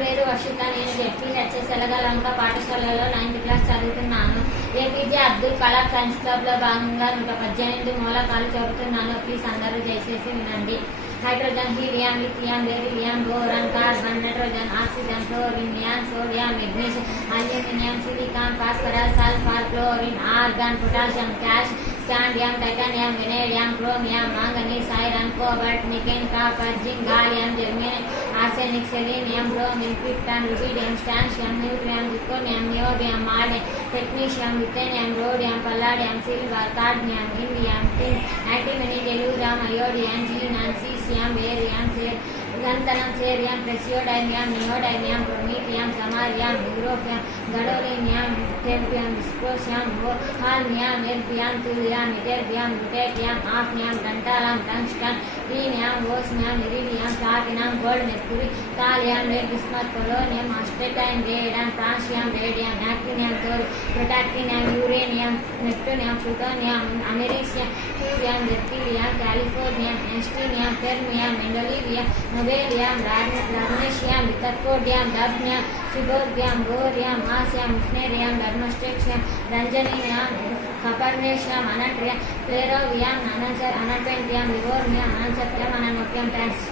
పేరు వర్షిత. నేను జెడ్పీహెచ్ఎస్ ఎలగలంక పాఠశాలలో 9th క్లాస్ చదువుతున్నాను. ఏపీజే అబ్దుల్ కలాం సైన్స్ క్లబ్ లో భాగంగా 118 మూలకాలు చదువుతున్నాను. ప్లీజ్ అందరూ దయచేసి వినండి. Hydrogen, helium, lithium, beryllium, boron, carbon, nitrogen, oxygen, fluorine, neon, sodium, magnesium, aluminium, silicon, phosphorus, sulphur, chlorine, argon, potassium, calcium, scandium, titanium, vanadium, chromium, manganese, iron, cobalt, nickel, copper, zinc, gallium, germanium, arsenic, selenium, bromine, krypton, rubidium, strontium, yttrium, zirconium, niobium, molybdenum, technetium, ruthenium, rhodium, palladium, silver, cadmium, indium, tin, antimony, tellurium, అయోడియం, xenon, caesium, barium, lanthanum, cerium, praseodymium, neodymium, promethium, samarium, europium, gadolinium, terbium, dysprosium, holmium, erbium, thulium, ytterbium, lutetium, hafnium, tantalum, tungsten, rhenium, osmium, iridium, platinum, gold, mercury, thallium, lead, bismuth, polonium, astatine, radium, francium, radium, actinium, thorium, protactinium, uranium, neptunium, plutonium, americium, curium, berkelium, californium, einsteinium, fermium, mendelevium, nobelium, lawrencium, rutherfordium, dubnium, seaborgium, bohrium, hassium, meitnerium, darmstadtium, roentgenium, copernicium, ununtrium, flerovium, ununpentium, livermorium, ununseptium, ununoctium. Thanks.